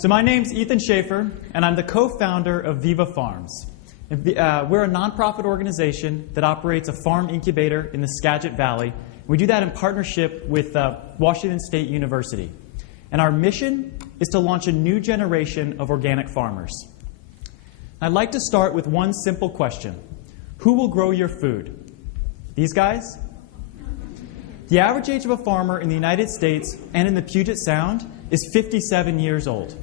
So my name's Ethan Schaefer, and I'm the co-founder of Viva Farms. We're a nonprofit organization that operates a farm incubator in the Skagit Valley. We do that in partnership with Washington State University. And our mission is to launch a new generation of organic farmers. I'd like to start with one simple question. Who will grow your food? These guys? The average age of a farmer in the United States and in the Puget Sound is 57 years old.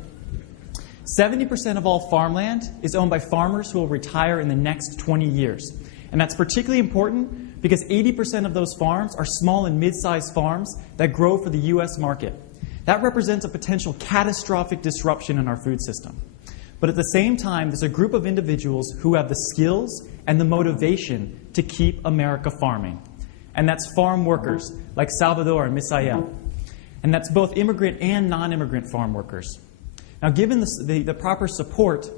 70% of all farmland is owned by farmers who will retire in the next 20 years. And that's particularly important because 80% of those farms are small and mid-sized farms that grow for the U.S. market. That represents a potential catastrophic disruption in our food system. But at the same time, there's a group of individuals who have the skills and the motivation to keep America farming. And that's farm workers like Salvador and Misael. And that's both immigrant and non-immigrant farm workers. Now, given the proper support,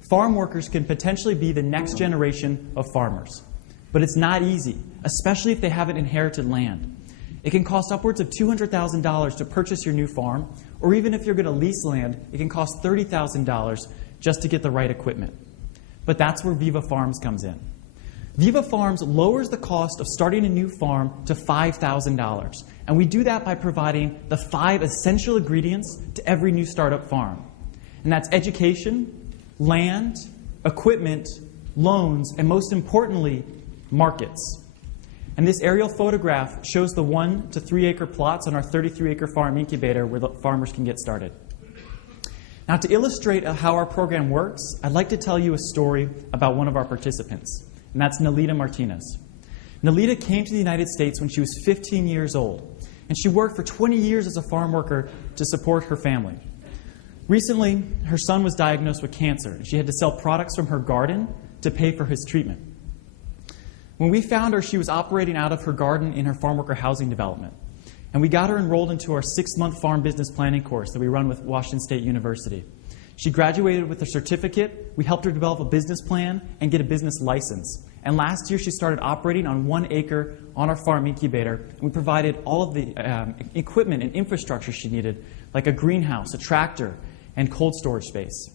farm workers can potentially be the next generation of farmers. But it's not easy, especially if they haven't inherited land. It can cost upwards of $200,000 to purchase your new farm, or even if you're going to lease land, it can cost $30,000 just to get the right equipment. But that's where Viva Farms comes in. Viva Farms lowers the cost of starting a new farm to $5,000. And we do that by providing the 5 essential ingredients to every new startup farm. And that's education, land, equipment, loans, and most importantly, markets. And this aerial photograph shows the 1 to 3 acre plots on our 33-acre farm incubator where the farmers can get started. Now, to illustrate how our program works, I'd like to tell you a story about one of our participants. And that's Nalita Martinez. Nalita came to the United States when she was 15 years old, and she worked for 20 years as a farm worker to support her family. Recently, her son was diagnosed with cancer, and she had to sell products from her garden to pay for his treatment. When we found her, she was operating out of her garden in her farm worker housing development, and we got her enrolled into our 6-month farm business planning course that we run with Washington State University. She graduated with a certificate, we helped her develop a business plan, and get a business license. And last year, she started operating on 1 acre on our farm incubator, and we provided all of the equipment and infrastructure she needed, like a greenhouse, a tractor, and cold storage space.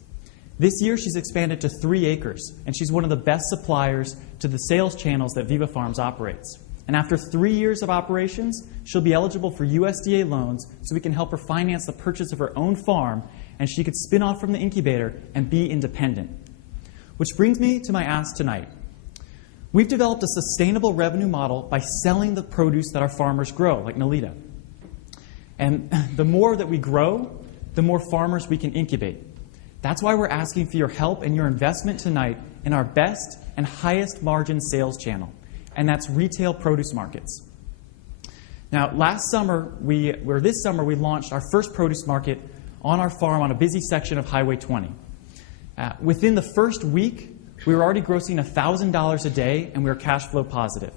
This year, she's expanded to 3 acres, and she's one of the best suppliers to the sales channels that Viva Farms operates. And after 3 years of operations, she'll be eligible for USDA loans so we can help her finance the purchase of her own farm, and she could spin off from the incubator and be independent. Which brings me to my ask tonight. We've developed a sustainable revenue model by selling the produce that our farmers grow, like Nalita. And the more that we grow, the more farmers we can incubate. That's why we're asking for your help and your investment tonight in our best and highest margin sales channel, and that's retail produce markets. Now, this summer, we launched our first produce market on our farm on a busy section of Highway 20. Within the first week, we were already grossing $1,000 a day, and we were cash flow positive.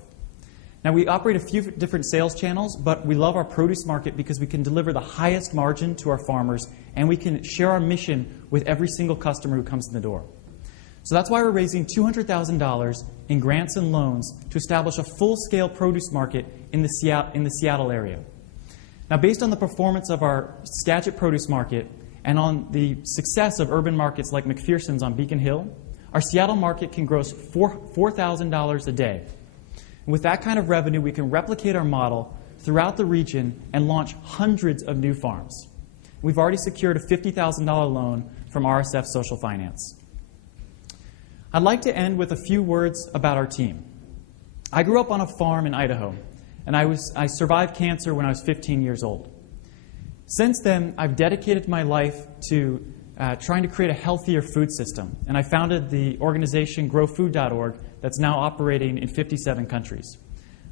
Now, we operate a few different sales channels, but we love our produce market because we can deliver the highest margin to our farmers, and we can share our mission with every single customer who comes in the door. So that's why we're raising $200,000 in grants and loans to establish a full-scale produce market in the Seattle area. Now, based on the performance of our Skagit produce market and on the success of urban markets like McPherson's on Beacon Hill, our Seattle market can gross $4,000 a day. And with that kind of revenue, we can replicate our model throughout the region and launch hundreds of new farms. We've already secured a $50,000 loan from RSF Social Finance. I'd like to end with a few words about our team. I grew up on a farm in Idaho, and I survived cancer when I was 15 years old. Since then, I've dedicated my life to trying to create a healthier food system, and I founded the organization growfood.org that's now operating in 57 countries.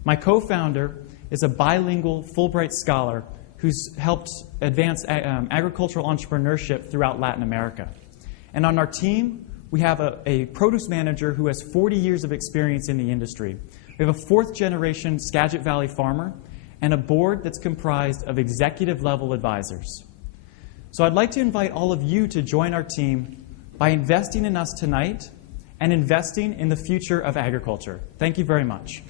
My co-founder is a bilingual Fulbright scholar who's helped advance agricultural entrepreneurship throughout Latin America. And on our team, we have a produce manager who has 40 years of experience in the industry. We have a 4th-generation Skagit Valley farmer and a board that's comprised of executive-level advisors. So I'd like to invite all of you to join our team by investing in us tonight and investing in the future of agriculture. Thank you very much.